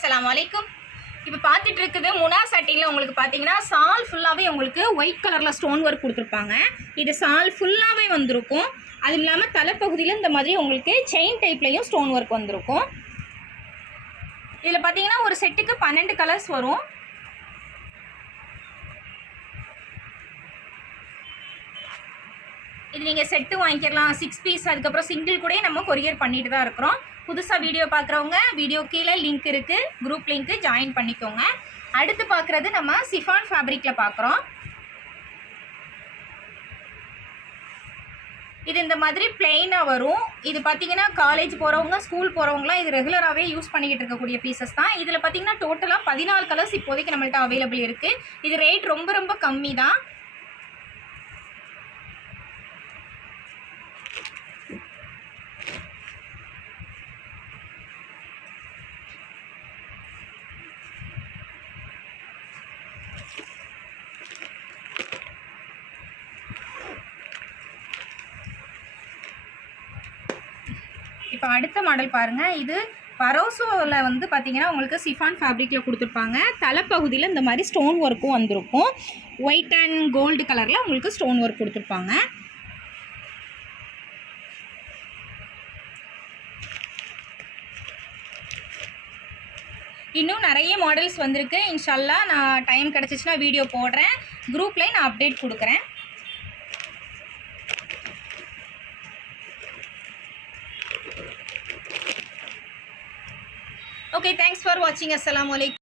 அஸ்ஸலாமு அலைக்கும். இப்போ பார்த்துட்டு இருக்குது முனா சட்டிங்கில் உங்களுக்கு பார்த்தீங்கன்னா சால் ஃபுல்லாகவே உங்களுக்கு ஒயிட் கலரில் ஸ்டோன் ஒர்க் கொடுத்துருப்பாங்க. இது சால் ஃபுல்லாகவே வந்திருக்கும். அதுவும் இல்லாமல் தலைப்பகுதியில் இந்த மாதிரி உங்களுக்கு செயின் டைப்லேயும் ஸ்டோன் ஒர்க் வந்திருக்கும். இதில் பார்த்தீங்கன்னா ஒரு செட்டுக்கு 12 கலர்ஸ் வரும். இது நீங்கள் செட்டு வாங்கிக்கலாம், 6 பீஸ், அதுக்கப்புறம் சிங்கிள் கூட நம்ம கொரியர் பண்ணிட்டு தான் இருக்கிறோம். புதுசாக வீடியோ பார்க்குறவங்க வீடியோ கீழே லிங்க் இருக்குது, குரூப் லிங்க்கு ஜாயின் பண்ணிக்கோங்க. அடுத்து பார்க்குறது நம்ம சிஃபான் ஃபேப்ரிக்கில் பார்க்குறோம். இது இந்த மாதிரி பிளெயினாக வரும். இது பார்த்தீங்கன்னா காலேஜ் போகிறவங்க, ஸ்கூல் போகிறவங்களாம் இது ரெகுலராகவே யூஸ் பண்ணிக்கிட்டு இருக்கக்கூடிய பீசஸ் தான். இதில் பார்த்தீங்கன்னா டோட்டலாக 14 கலர்ஸ் இப்போதைக்கு நம்மள்ட்ட அவைலபிள் இருக்குது. இது ரேட் ரொம்ப ரொம்ப கம்மி தான். இப்போ அடுத்த மாடல் பாருங்கள். இது பரோசோவில் வந்து பார்த்தீங்கன்னா உங்களுக்கு சிஃபான் ஃபேப்ரிக்கில் கொடுத்துருப்பாங்க. தலைப்பகுதியில் இந்த மாதிரி ஸ்டோன் ஒர்க்கும் வந்திருக்கும். ஒயிட் அண்ட் கோல்டு கலரில் உங்களுக்கு ஸ்டோன் ஒர்க் கொடுத்துருப்பாங்க. இன்னும் நிறைய மாடல்ஸ் வந்திருக்கு. இன்ஷால்லா நான் டைம் கிடச்சிச்சின்னா வீடியோ போடுறேன். குரூப்பில் நான் அப்டேட் கொடுக்குறேன். Okay, thanks for watching. Assalamu alaikum.